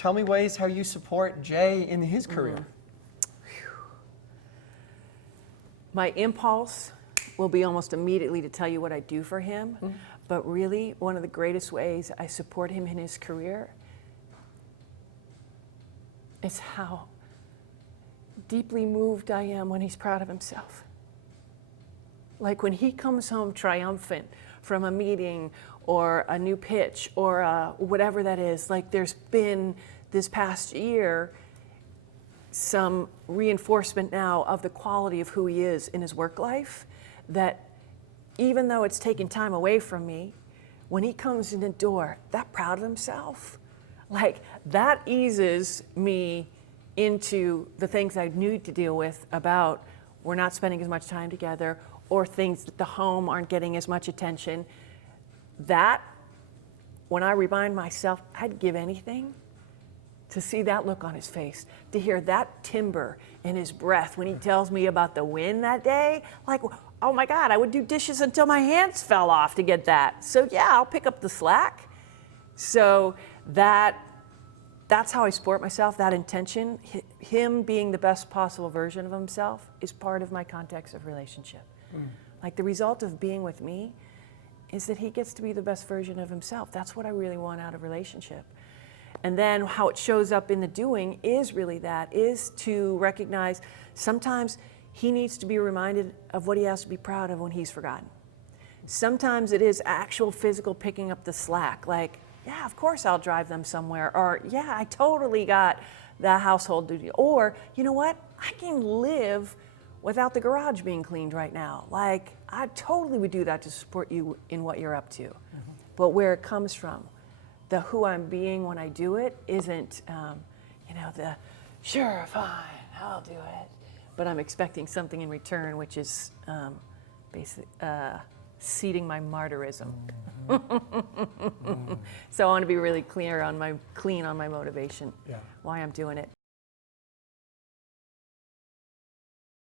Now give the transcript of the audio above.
tell me ways how you support Jay in his career. My impulse will be almost immediately to tell you what I do for him, but really one of the greatest ways I support him in his career is how deeply moved I am when he's proud of himself. Like when he comes home triumphant from a meeting or a new pitch or whatever that is, like there's been this past year some reinforcement now of the quality of who he is in his work life, that even though it's taken time away from me, when he comes in the door, that proud of himself, like that eases me into the things I need to deal with about we're not spending as much time together or things that the home aren't getting as much attention. That, when I remind myself, I'd give anything to see that look on his face, to hear that timbre in his breath when he tells me about the win that day. Like, oh my God, I would do dishes until my hands fell off to get that. So yeah, I'll pick up the slack. So that's how I support myself, that intention. Him being the best possible version of himself is part of my context of relationship. Like the result of being with me is that he gets to be the best version of himself. That's what I really want out of relationship. And then how it shows up in the doing is really that, is to recognize sometimes he needs to be reminded of what he has to be proud of when he's forgotten. Sometimes it is actual physical picking up the slack, like, yeah, of course I'll drive them somewhere, or yeah, I totally got the household duty, or you know what, I can live without the garage being cleaned right now. Like, I totally would do that to support you in what you're up to. But where it comes from, the who I'm being when I do it isn't, the sure, fine, I'll do it. But I'm expecting something in return, which is basically seeding my martyrism. So I want to be really clean on my motivation, why I'm doing it.